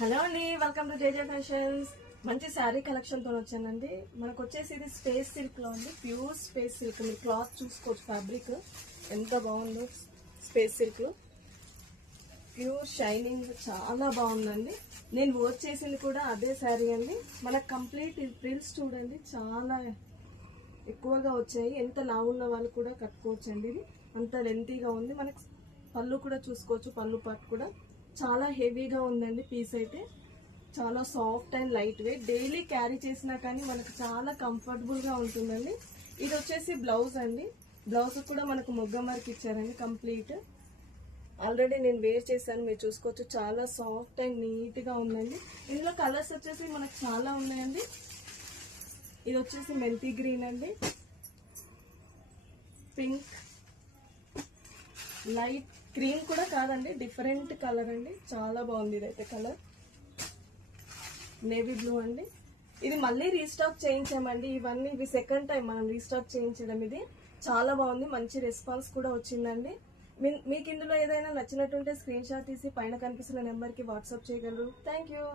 Hello అండి, welcome to JJ fashions. మంచి sari collection తో వచ్చానండి. మనకు వచ్చేసి ఇది స్పేస్ సిల్క్ లో ఉంది, ప్యూర్ స్పేస్ సిల్క్. మీరు క్లాత్ చూసుకోవచ్చు, ఫ్యాబ్రిక్ ఎంత బాగుందో. స్పేస్ సిల్క్ లో ప్యూర్ షైనింగ్ చాలా బాగుందండి. నేను వర్క్ చేసింది కూడా అదే శారీ అండి. మనకు కంప్లీట్ ప్రిల్స్ చూడండి, చాలా ఎక్కువగా వచ్చాయి. ఎంత లావున్న వాళ్ళు కూడా కట్టుకోవచ్చు అండి. ఇది అంత లెంతీగా ఉంది. మనకు పళ్ళు కూడా చూసుకోవచ్చు, పళ్ళు పాటు కూడా చాలా హెవీగా ఉందండి. పీస్ అయితే చాలా soft and light weight. Daily carry చేసినా కానీ మనకు చాలా కంఫర్టబుల్ గా ఉంటుందండి. ఇది వచ్చేసి బ్లౌజ్ అండి. బ్లౌజ్ కూడా మనకు మొగ్గ మార్క్ ఇచ్చారండి కంప్లీట్. ఆల్రెడీ నేను వేర్ చేశాను, మీరు చూసుకోవచ్చు. చాలా సాఫ్ట్ అండ్ నీట్ గా ఉందండి. ఇందులో కలర్స్ వచ్చేసి మనకు చాలా ఉన్నాయండి. ఇది వచ్చేసి మెంతి గ్రీన్ అండి, పింక్, లైట్ క్రీమ్ కూడా కాదండి, డిఫరెంట్ కలర్ అండి. చాలా బాగుంది. ఇదైతే కలర్ నేవీ బ్లూ అండి. ఇది మళ్ళీ రీస్టాక్ చేయించామండి. ఇవి సెకండ్ టైం మనం రీస్టాక్ చేయించడం. ఇది చాలా బాగుంది, మంచి రెస్పాన్స్ కూడా వచ్చిందండి. మీకు ఇందులో ఏదైనా నచ్చినట్టుంటే స్క్రీన్ షాట్ తీసి పైన కనిపిస్తున్న నెంబర్కి వాట్సాప్ చేయగలరు. Thank you.